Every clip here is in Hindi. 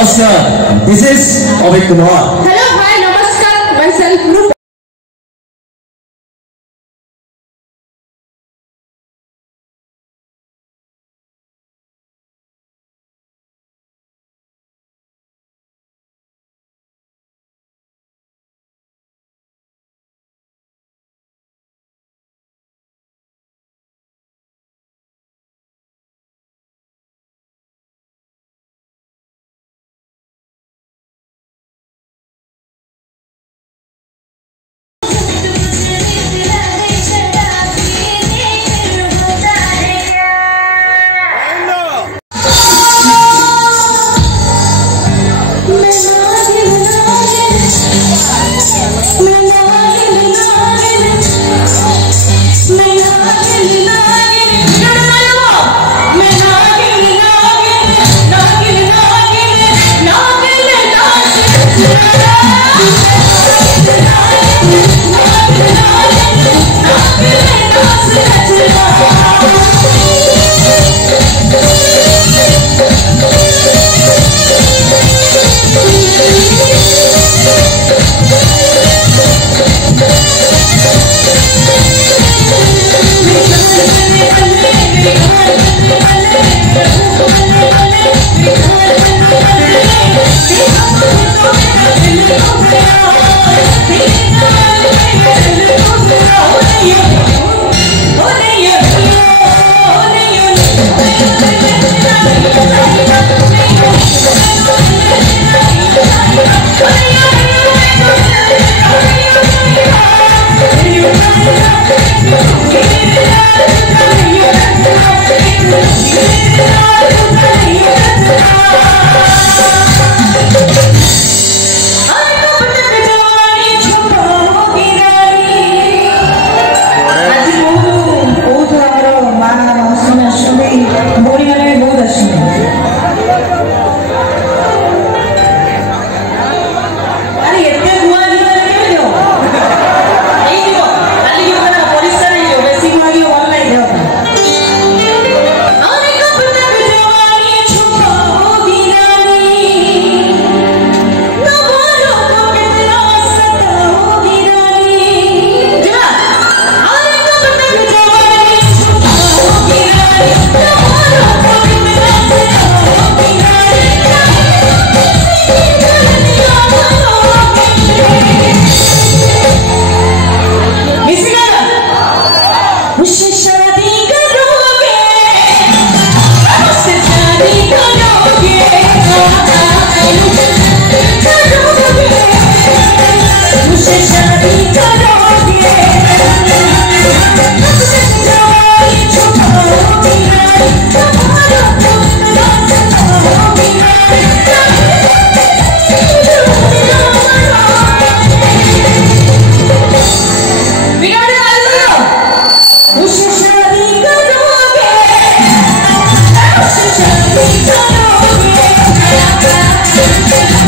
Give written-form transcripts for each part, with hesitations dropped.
Namaskar. This is Avik Kumar. Hello, hi, namaskar. Myself, Rupa. Thank you.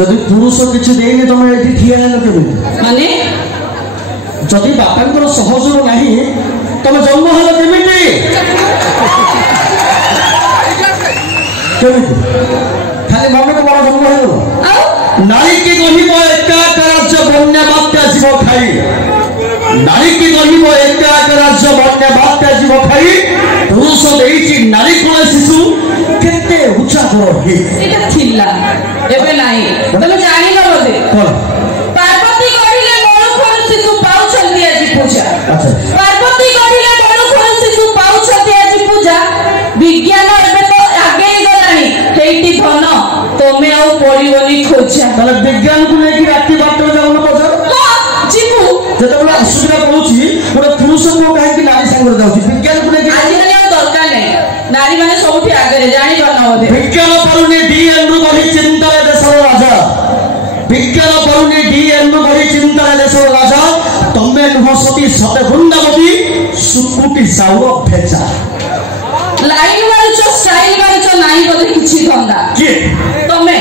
जदि पुरुष किसी देने तुम ये ठिया माने जदि बापा सहयोग ना तुम जन्म हल केमी खाली मन को बड़ा जन्म हो नारी की गहिब एकाक राज्य बन्या बात्या जीव खाई नारी की गहिब एकाक राज्य बन्या बात्या जीव खाई पुरुष देइछि नारी कोन शिशु केते उच्चा हे एटा थिला एबे नाही तमे जानि न बोले पार्वती कहिले मोर कोन शिशु पाउछन्ती आज पूजा अच्छा पार्वती कहिले मोर कोन शिशु पाउछन्ती आज पूजा विज्ञान एबे तो आगे गलानी हेइटी धन तमे आ पड़िबनी खोजा तले विज्ञान को लेके राती बात जाऊ न पछर जीवु जेतबला असुविधा पहुची गोटे पुरुष को काहे कि नारी संग जाउची विज्ञान को लेके आज नहीं दरकार नहीं नारी माने सबठी आगे जानि करना होते विज्ञान परुनी डीएन रु बही चिंता देशर राजा विज्ञान परुनी डीएन रु बही चिंता देशर राजा तमे नुह सती सते गुंडावती सुकुटी साउर फेचा लाइन मारुचो स्टाइल मारुचो नाही बोले किछि धंदा के तमे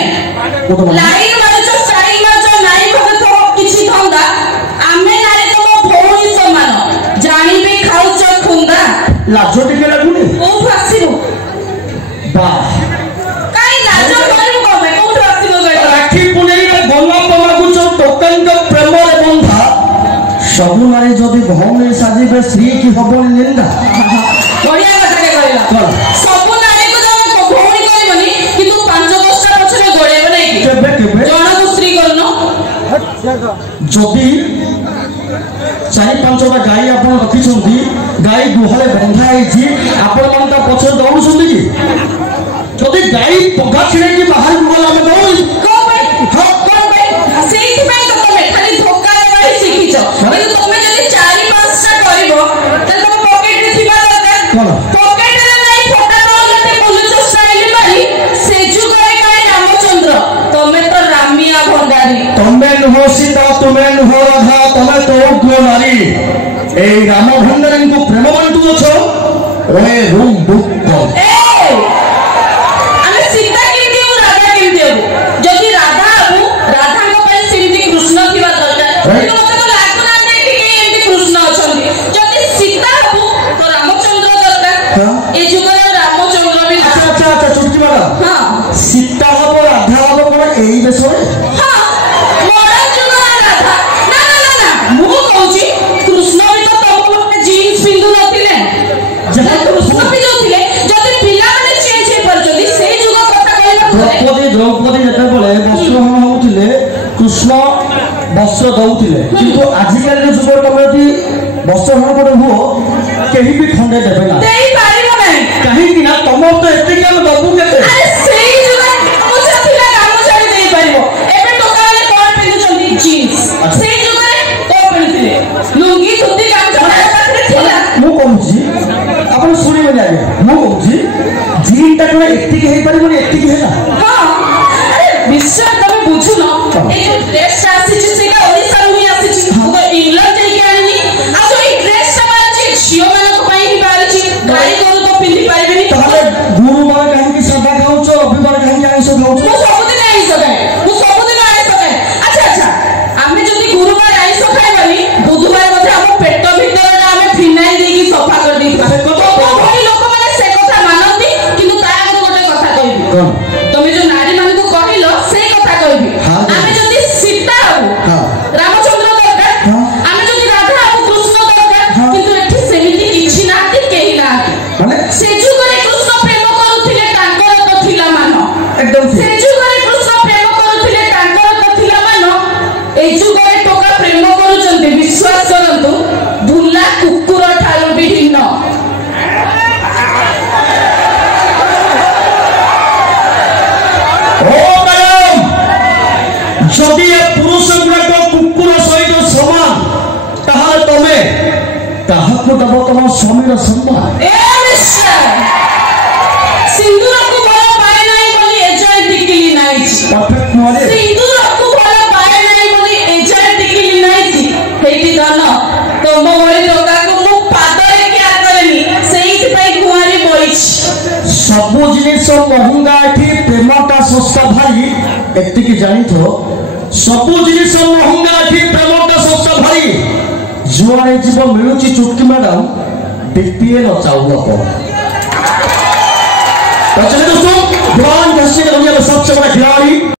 लाइन मारुचो स्टाइल मारुचो नाही बोले तो किछि धंदा आमे नारी तो भौणी समान जानिबे खाउचो खुंदा लाजो टिके लागुनी ओ फासिबो बा काई लाजो करिबो कमे ओ फासिबो गय राखी पुनेई रे गोलाप मागुचो टोकन के प्रेम रे बंधा सब नारी जदि भौणी साजिबे स्त्री की हबो निंदा बढ़िया कथा के कहला सब नारी को जब भौणी करबनी किंतु 5-10 टा पछरे गोळेबे नै कि केबे केबे जण को स्त्री करनो जदि 4-5टा गाई आप रखी गाई गुहले बंधा आपण मान पछर दौड़ कि जदि गाई पगा छिड़े कि बाहर गला में दौड़ को भाई सेही भाई तो तमे खाली धोका देबा ही सिखिछ किंतु तमे जदि 4-5 टा करिवो त तमे पॉकेट रे थिबा दरकार पॉकेट रे नै फोटा तोलते बुलुचो स्टाइल मारी सेजु करे काई रामचंद्र तमे तो रामिया भंडारी तमे नुह सीता तुमे नुह राधा तमे तो उग्र नारी ए राम भंडारी को प्रेम बांटू छो रे रूम बुक ए ଆମେ सीता केमती और राधा केमती हो जदि राधा आबु राधा को पय सिमती कृष्ण थिबा दरकार किंतु मते तो लागु ना दे कि एमती कृष्ण अछंती जदि सीता आबु तो रामचंद्र दरकार ए जुगरे रामचंद्र भी अच्छा अच्छा चुटकी वाला हां सीता हबो राधा हबो कोन एई बेसरे हां मोरा जुगरे राधा ना ना ना मु कहूची कृष्ण भी तो तम लोग जीन्स पिंदु नथिले जहां कृष्ण भी जोथिले जदि पिला माने चेंज हे परजली से जुग कथा कहला द्रौपदी जेते बळे वस्त्रहरण होउथिले कृष्ण वस्त्र दउथिले किंतु आजिकाल रे जुग तमेति वस्त्रहरण करे हुओ केही भी खंडे देबे ना देई पारिबो नै काहे कि ना तमर तो एते काम दबु केते अरे सेही जुग मुझा थिला काम छाडी देई पारिबो एबे टोका वाले कोन पिनु चंदी जीन्स सेही जुग रे तो पिनुथिले लुंगी धोती काम छाडा पाखरे थिला मु कहूची आपण सुनिबे जागे मु कौची जीनटा कोन एत्ती के हे परिबोनी एत्ती के हेला हां अरे विश्वास तमे बुझु न ए जो ड्रेस आसी छि सेगा ओडिसा नु आसी छि तो इंग्लैंड जाई के आनी आ जो ई ड्रेस सब आछि झियो मानक पई ही बारी छि गाई करू तो पिंदी पाइबेनी ताले गुरुवार काहे कि सदा खाउछो रविवार काहे कि आइसो खाउछो मु सबदिन आइसो खाए मु सबदिन आइसो खाए अच्छा आमे जदी गुरुवार आइसो खाइबनी बुधवार मध्ये हम पेट भीतर आमे फिनाइल देकी सफा कर दी कोई लोक माने से कथा मानंती किंतु ता आगे गोटे कथा कहबी कोन तमे जो नारी मान को कहिलो से कथा कहबी आमे जदी सीता हो रामचंद्र दरकार आमे जदी राधा हो कृष्ण दरकार किंतु एठी सेमिति किछि नाती केही नाती माने से जुगरे कृष्ण प्रेम करूथिले तांकर तो थिला मान एकदम से जुगरे कृष्ण प्रेम करूथिले तांकर तो थिला मान ए जुगरे टोका प्रेम करूचंती विश्वास करंतु बुला कुकुर ठालु बिहिन्न ओ मैडम जदि ए पुरुष गुड़ाक कुकुर सहित समान ताहार तमे ताहाको दब तम स्वामीर सम्मान ए मिस्टर सिंदूर को भल पाए नाही बोली एजय टिकली नाही छि परफेक्ट मारे सिंदूर को भल पाए नाही बोली एजय टिकली नाही छि हेती दन तम भଳି टोका को मु पादरे क्या करनी सेहित पई कुआरी बइछ सब जिनिस महंगा एठी प्रेमटा सस्ता भाई एति की जानी थो सब जिनिस महंगा एठी प्रेमटा सस्ता भाई जुआरे जीव मिलुची चुटकी मैडम बीपीएल चाउल को तो चलिए दोस्तों ब्रांड सबसे बड़ा खिलाड़ी